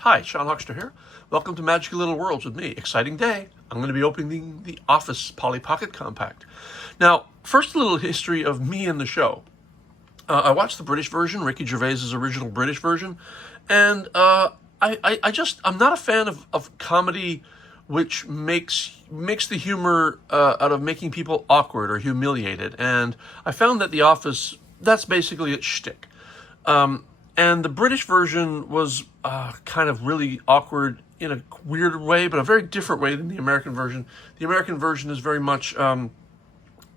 Hi, Sean Huckster here. Welcome to Magical Little Worlds with me. Exciting day. I'm going to be opening the Office Polly Pocket Compact. Now, first a little history of me and the show. I watched the British version, Ricky Gervais's original British version, and I'm not a fan of comedy which makes the humor out of making people awkward or humiliated. And I found that The Office, that's basically its shtick. And the British version was kind of really awkward in a weird way, but a very different way than the American version. The American version is very much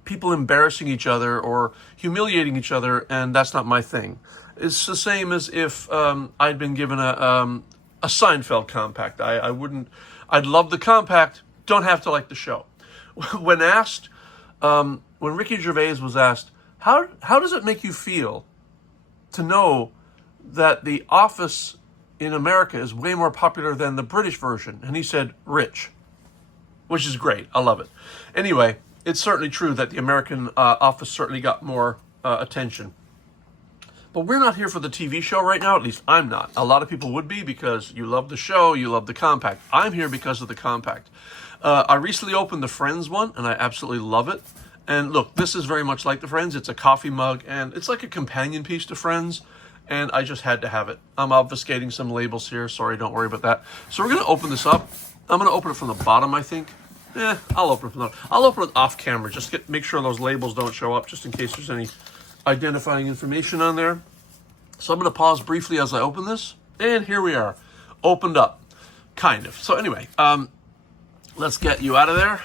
people embarrassing each other or humiliating each other, and that's not my thing. It's the same as if I'd been given a Seinfeld compact. I'd love the compact, don't have to like the show. When asked, when Ricky Gervais was asked, how does it make you feel to know that The Office in America is way more popular than the British version? And he said, rich, which is great. I love it. Anyway, it's certainly true that the American Office certainly got more attention. But we're not here for the TV show right now. At least I'm not. A lot of people would be because you love the show, you love the compact. I'm here because of the compact. I recently opened the Friends one, and I absolutely love it. And look, this is very much like the Friends. It's a coffee mug, and it's like a companion piece to Friends. And I just had to have it. I'm obfuscating some labels here. Sorry, don't worry about that. So we're going to open this up. I'm going to open it from the bottom, I think. I'll open it from the bottom. I'll open it off camera. Just make sure those labels don't show up, just in case there's any identifying information on there. So I'm going to pause briefly as I open this. And here we are. Opened up. Kind of. So anyway, let's get you out of there.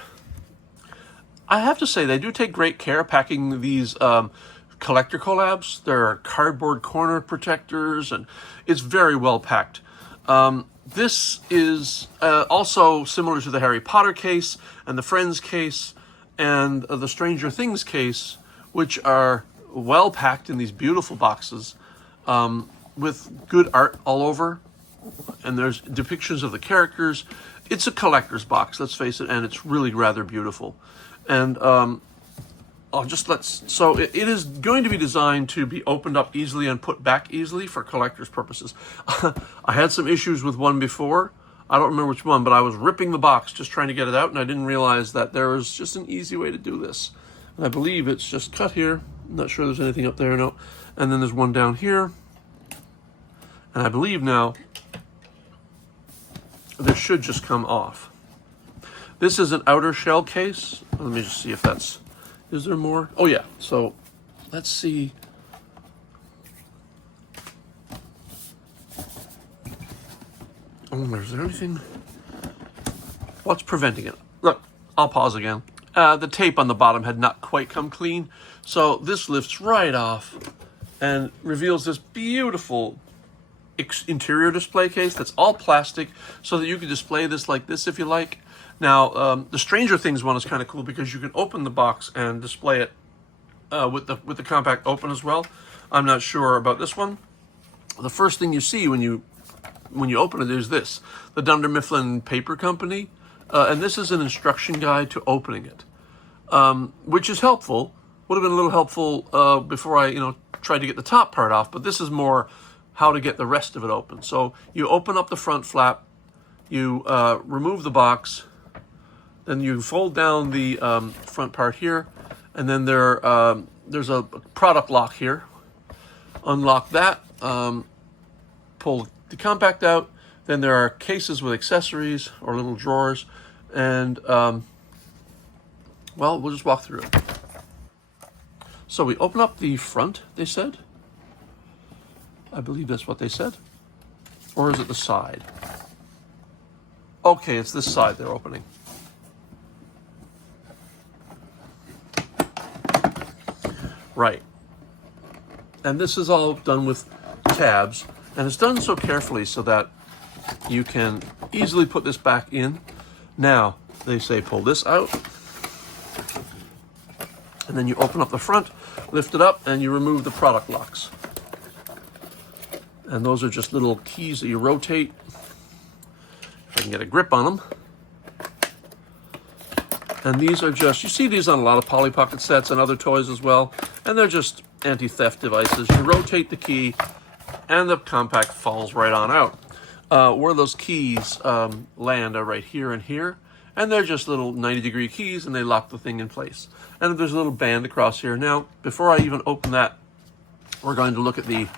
I have to say, they do take great care packing these collector collabs. There are cardboard corner protectors, and it's very well packed. This is also similar to the Harry Potter case and the Friends case and the Stranger Things case, which are well packed in these beautiful boxes with good art all over. And there's depictions of the characters. It's a collector's box, let's face it, and it's really rather beautiful. And so it is going to be designed to be opened up easily and put back easily for collector's purposes. I had some issues with one before. I don't remember which one, but I was ripping the box just trying to get it out, and I didn't realize that there was just an easy way to do this. And I believe it's just cut here. I'm not sure there's anything up there, no. And then there's one down here. And I believe now this should just come off. This is an outer shell case. Let me just see if that's... Is there more? Oh, yeah. So let's see. Oh, is there anything? What's preventing it? Look, I'll pause again. The tape on the bottom had not quite come clean. So this lifts right off and reveals this beautiful interior display case that's all plastic so that you can display this like this if you like. Now, the Stranger Things one is kind of cool because you can open the box and display it with the compact open as well. I'm not sure about this one. The first thing you see when you open it is this, the Dunder Mifflin Paper Company, and this is an instruction guide to opening it, which is helpful. Would have been a little helpful before I tried to get the top part off, but this is more how to get the rest of it open. So you open up the front flap, you remove the box. Then you fold down the front part here, and then there's a product lock here. Unlock that, pull the compact out. Then there are cases with accessories or little drawers, and well, we'll just walk through it. So we open up the front, they said. I believe that's what they said. Or is it the side? Okay, it's this side they're opening. Right. And this is all done with tabs, and it's done so carefully so that you can easily put this back in. Now, they say pull this out, and then you open up the front, lift it up, and you remove the product locks. And those are just little keys that you rotate. If I can get a grip on them. And these are just, you see these on a lot of Polly Pocket sets and other toys as well. And they're just anti-theft devices. You rotate the key and the compact falls right on out. where those keys land are right here and here. And they're just little 90-degree keys, and they lock the thing in place. And there's a little band across here. Now, before I even open that, we're going to look at the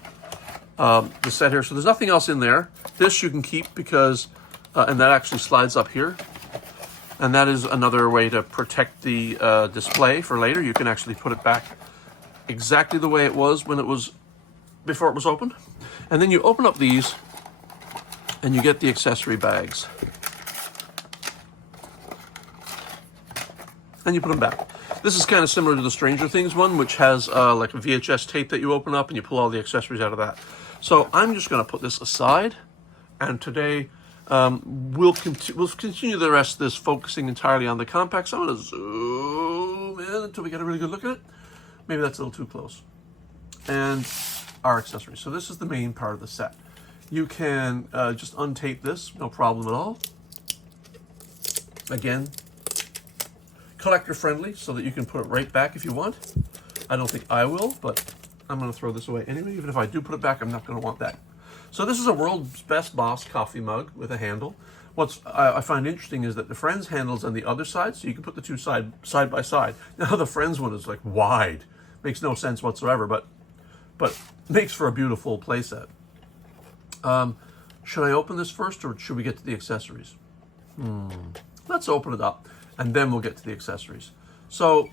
set here. So there's nothing else in there. This you can keep because, and that actually slides up here. And that is another way to protect the display for later. You can actually put it back exactly the way it was when it was, before it was opened. And then you open up these, and you get the accessory bags. And you put them back. This is kind of similar to the Stranger Things one, which has like a VHS tape that you open up and you pull all the accessories out of that. So I'm just going to put this aside, and today we'll continue the rest of this focusing entirely on the compact. So I'm going to zoom in until we get a really good look at it. Maybe that's a little too close. And our accessories. So this is the main part of the set. You can just untape this, no problem at all. Again, collector friendly, so that you can put it right back if you want. I don't think I will, but I'm going to throw this away anyway. Even if I do put it back, I'm not going to want that. So this is a World's Best Boss coffee mug with a handle. What I find interesting is that the Friends handle's on the other side, so you can put the two side by side. Now the Friends one is like wide. Makes no sense whatsoever, but makes for a beautiful playset. Should I open this first, or should we get to the accessories? Let's open it up, and then we'll get to the accessories. So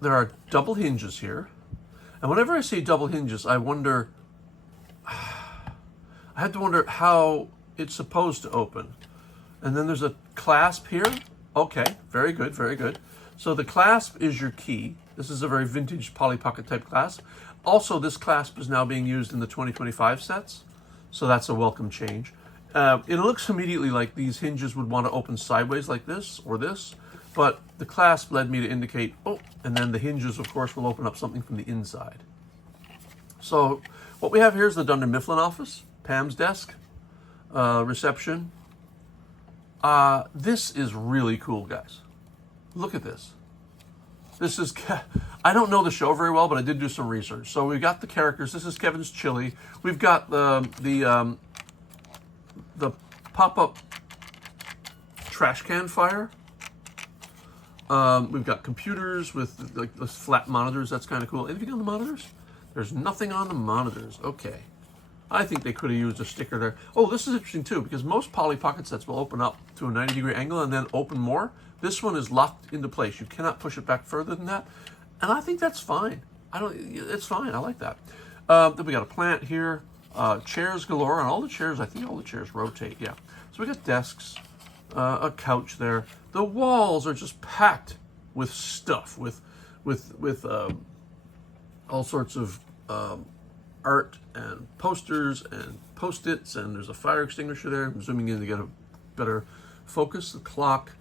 there are double hinges here. And whenever I see double hinges, I have to wonder how it's supposed to open. And then there's a clasp here. Okay, very good, very good. So the clasp is your key. This is a very vintage Polly Pocket type clasp. Also, this clasp is now being used in the 2025 sets. So that's a welcome change. It looks immediately like these hinges would want to open sideways like this or this, but the clasp led me to indicate, oh, and then the hinges, of course, will open up something from the inside. So what we have here is the Dunder Mifflin office, Pam's desk, reception. This is really cool, guys. Look at this. This is, I don't know the show very well, but I did do some research. So we've got the characters. This is Kevin's Chili. We've got the pop-up trash can fire. We've got computers with like the flat monitors. That's kind of cool. Anything on the monitors? There's nothing on the monitors. Okay. I think they could have used a sticker there. Oh, this is interesting too, because most Polly Pocket sets will open up to a 90-degree angle and then open more. This one is locked into place. You cannot push it back further than that. And I think that's fine. It's fine. I like that. Then we got a plant here. Chairs galore, and all the chairs, I think all the chairs rotate, yeah. So we got desks, a couch there. The walls are just packed with stuff, with all sorts of art and posters and Post-its, and there's a fire extinguisher there. I'm zooming in to get a better focus. The clock,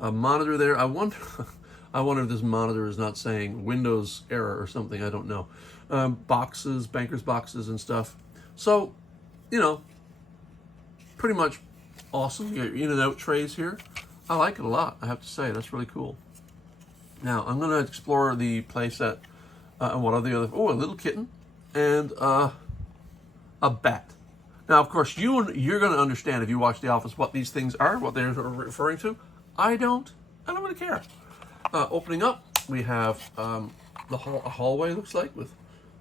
a monitor there. I wonder if this monitor is not saying Windows error or something. I don't know. Boxes, banker's boxes and stuff. So, you know, pretty much awesome. You got your in and out trays here. I like it a lot, I have to say. That's really cool. Now, I'm going to explore the playset and what are the other... Oh, a little kitten and a bat. Now, of course, you're going to understand if you watch The Office what these things are, what they're referring to. I don't really care. Opening up, we have a hallway, looks like, with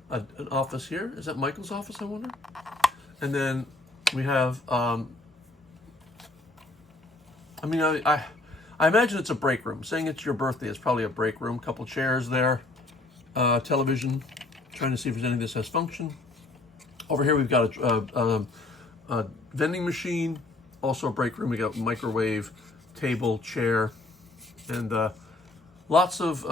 an office here. Is that Michael's office, I wonder? And then we have, I imagine it's a break room. Saying it's your birthday is probably a break room. Couple chairs there, television, trying to see if there's anything that has function. Over here we've got a vending machine, also a break room. We got microwave, table, chair, and lots of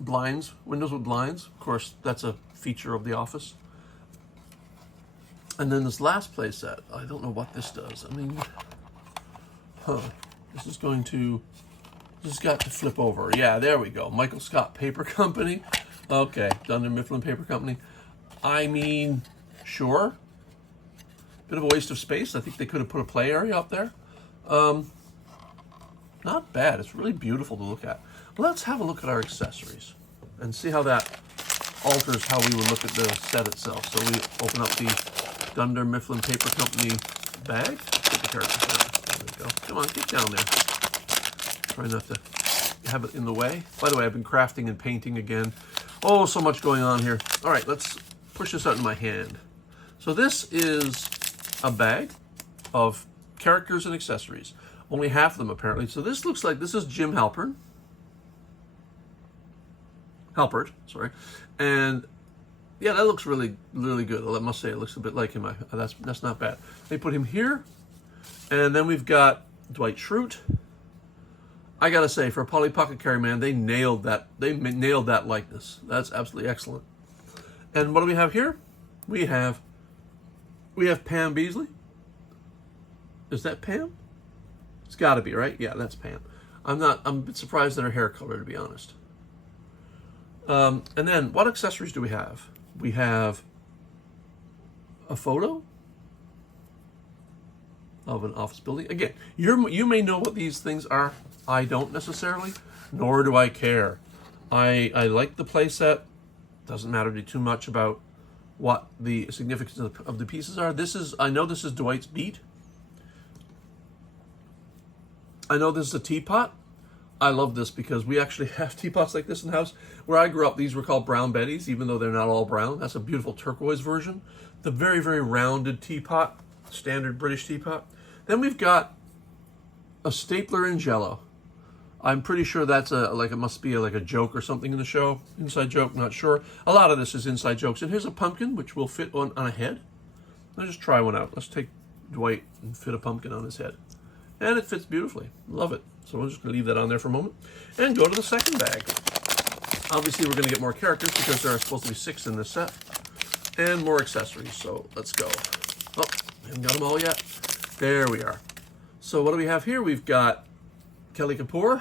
blinds, windows with blinds. Of course, that's a feature of the office. And then this last play set, I don't know what this does. I mean, this has got to flip over. Yeah, there we go. Michael Scott Paper Company. Okay, Dunder Mifflin Paper Company. I mean, sure. Bit of a waste of space. I think they could have put a play area up there. Not bad. It's really beautiful to look at. Let's have a look at our accessories and see how that alters how we would look at the set itself. So we open up the Dunder Mifflin Paper Company bag. Get the characters down. There we go. Come on, get down there. Try not to have it in the way. By the way, I've been crafting and painting again. Oh, so much going on here. All right, let's push this out in my hand. So this is a bag of characters and accessories. Only half of them, apparently. So this looks like, this is Jim Halpert, sorry. And yeah, that looks really, really good. I must say, it looks a bit like him. That's not bad. They put him here. And then we've got Dwight Schrute. I gotta say, for a Polly Pocket Carry Man, they nailed that. They nailed that likeness. That's absolutely excellent. And what do we have here? We have Pam Beasley. Is that Pam? It's got to be, right? Yeah, that's Pam. I'm a bit surprised at her hair color, to be honest. And then, what accessories do we have? We have a photo of an office building. Again, you may know what these things are. I don't necessarily, nor do I care. I like the playset. Doesn't matter to me too much about what the significance of the pieces are. I know this is Dwight's beat. I know this is a teapot. I love this because we actually have teapots like this in the house. Where I grew up, these were called Brown Betties, even though they're not all brown. That's a beautiful turquoise version. The very, very rounded teapot, standard British teapot. Then we've got a stapler in Jell-O. I'm pretty sure that's it must be like a joke or something in the show. Inside joke, not sure. A lot of this is inside jokes. And here's a pumpkin, which will fit on a head. Let's just try one out. Let's take Dwight and fit a pumpkin on his head. And it fits beautifully. Love it. So we're just going to leave that on there for a moment. And go to the second bag. Obviously, we're going to get more characters because there are supposed to be 6 in this set. And more accessories. So let's go. Oh, haven't got them all yet. There we are. So what do we have here? We've got Kelly Kapoor.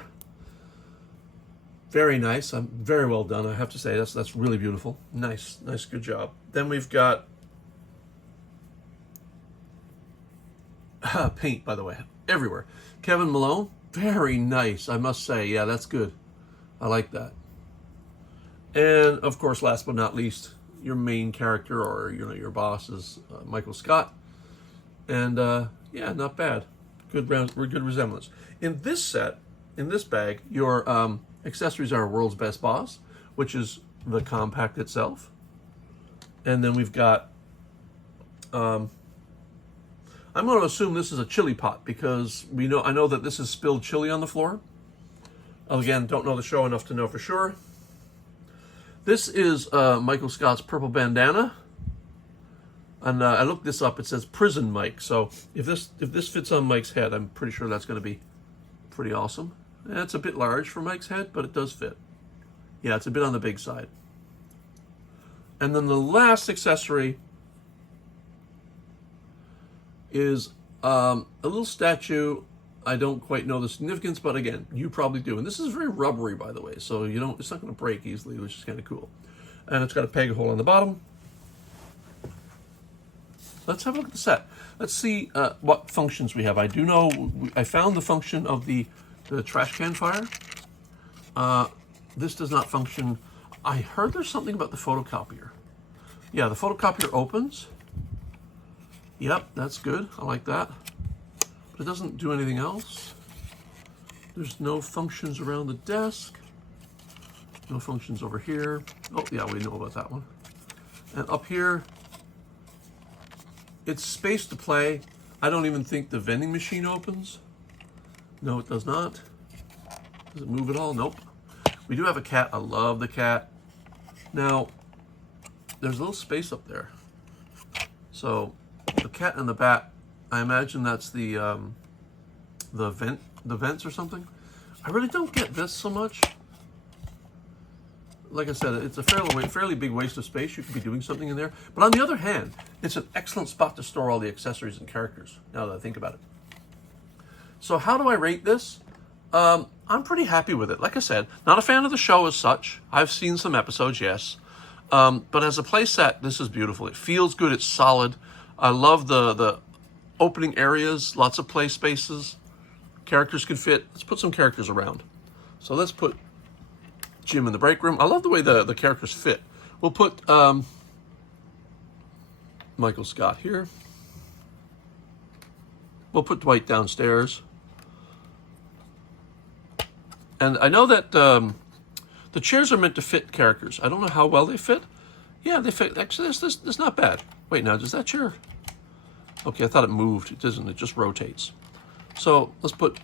Very nice. Very well done, I have to say. That's really beautiful. Nice, good job. Then we've got paint, by the way, everywhere. Kevin Malone. Very nice, I must say. Yeah, that's good. I like that. And of course, last but not least, your main character, or your boss, is Michael Scott. And yeah, not bad. Good resemblance. In this set, in this bag, your accessories are World's Best Boss, which is the compact itself. And then we've got, I'm going to assume this is a chili pot because I know that this is spilled chili on the floor. Again, don't know the show enough to know for sure. This is Michael Scott's purple bandana. And I looked this up. It says Prison Mike. So if this fits on Mike's head, I'm pretty sure that's going to be pretty awesome. It's a bit large for Mike's head, but it does fit. Yeah, it's a bit on the big side. And then the last accessory is a little statue. I don't quite know the significance, but again, you probably do. And this is very rubbery, by the way, so it's not going to break easily, which is kind of cool. And it's got a peg hole on the bottom. Let's have a look at the set. Let's see what functions we have. I do know I found the function of the trash can fire. This does not function. I heard there's something about the photocopier. Yeah, the photocopier opens. Yep, that's good. I like that. But it doesn't do anything else. There's no functions around the desk. No functions over here. Oh, yeah, we know about that one. And up here, it's space to play. I don't even think the vending machine opens. No, it does not. Does it move at all? Nope. We do have a cat. I love the cat. Now, there's a little space up there. So, the cat and the bat, I imagine that's the vents or something. I really don't get this so much. Like I said, it's a fairly big waste of space. You could be doing something in there. But on the other hand, it's an excellent spot to store all the accessories and characters, now that I think about it. So how do I rate this? I'm pretty happy with it. Like I said, not a fan of the show as such. I've seen some episodes, yes. But as a play set, this is beautiful. It feels good. It's solid. I love the opening areas, lots of play spaces. Characters can fit. Let's put some characters around. So let's put Jim in the break room. I love the way the characters fit. We'll put Michael Scott here. We'll put Dwight downstairs. And I know that the chairs are meant to fit characters. I don't know how well they fit. Yeah, they fit. Actually, this not bad. Wait, now, does that chair? Okay, I thought it moved. It doesn't. It just rotates. So let's put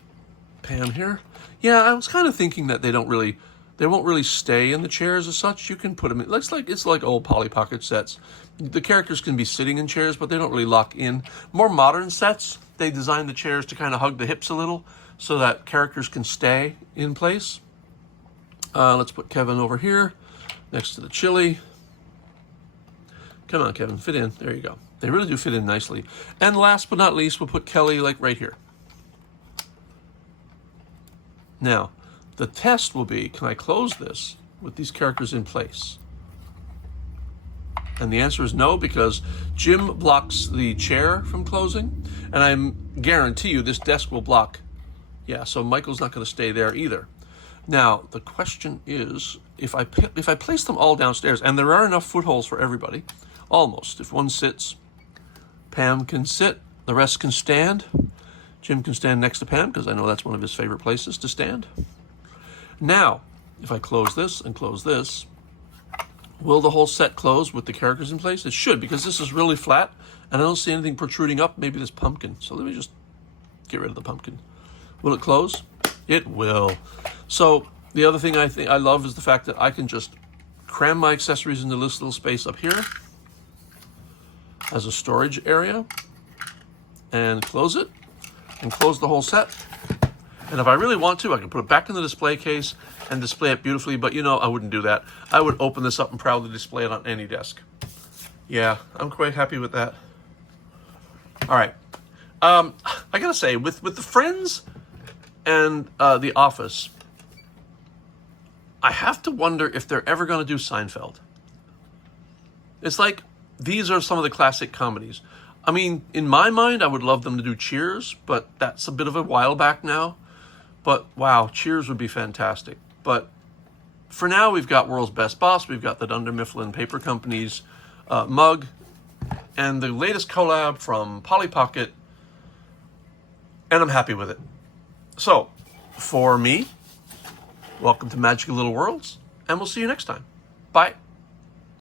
Pam here. Yeah, I was kind of thinking that they won't really stay in the chairs as such. You can put them in. It's like old Polly Pocket sets. The characters can be sitting in chairs, but they don't really lock in. More modern sets, they design the chairs to kind of hug the hips a little so that characters can stay in place. Let's put Kevin over here next to the chili. Come on, Kevin, fit in. There you go. They really do fit in nicely. And last but not least, we'll put Kelly like right here. Now, the test will be, can I close this with these characters in place? And the answer is no, because Jim blocks the chair from closing, and I guarantee you this desk will block. Yeah, so Michael's not going to stay there either. Now, the question is, if I place them all downstairs, and there are enough footholds for everybody, almost. If one sits, Pam can sit, the rest can stand. Jim can stand next to Pam, because I know that's one of his favorite places to stand. Now, if I close this and close this, will the whole set close with the characters in place? It should, because this is really flat, and I don't see anything protruding up. Maybe this pumpkin. So let me just get rid of the pumpkin. Will it close? It will. So the other thing I love is the fact that I can just cram my accessories into this little space up here as a storage area and close it and close the whole set. And if I really want to, I can put it back in the display case and display it beautifully, but you know, I wouldn't do that. I would open this up and proudly display it on any desk. Yeah, I'm quite happy with that. All right. I gotta say, with the Friends and The Office, I have to wonder if they're ever gonna do Seinfeld. It's like, these are some of the classic comedies. I mean, in my mind, I would love them to do Cheers, but that's a bit of a while back now. But wow, Cheers would be fantastic. But for now, we've got World's Best Boss. We've got the Dunder Mifflin Paper Company's mug. And the latest collab from Polly Pocket. And I'm happy with it. So, for me, welcome to Magical Little Worlds. And we'll see you next time. Bye.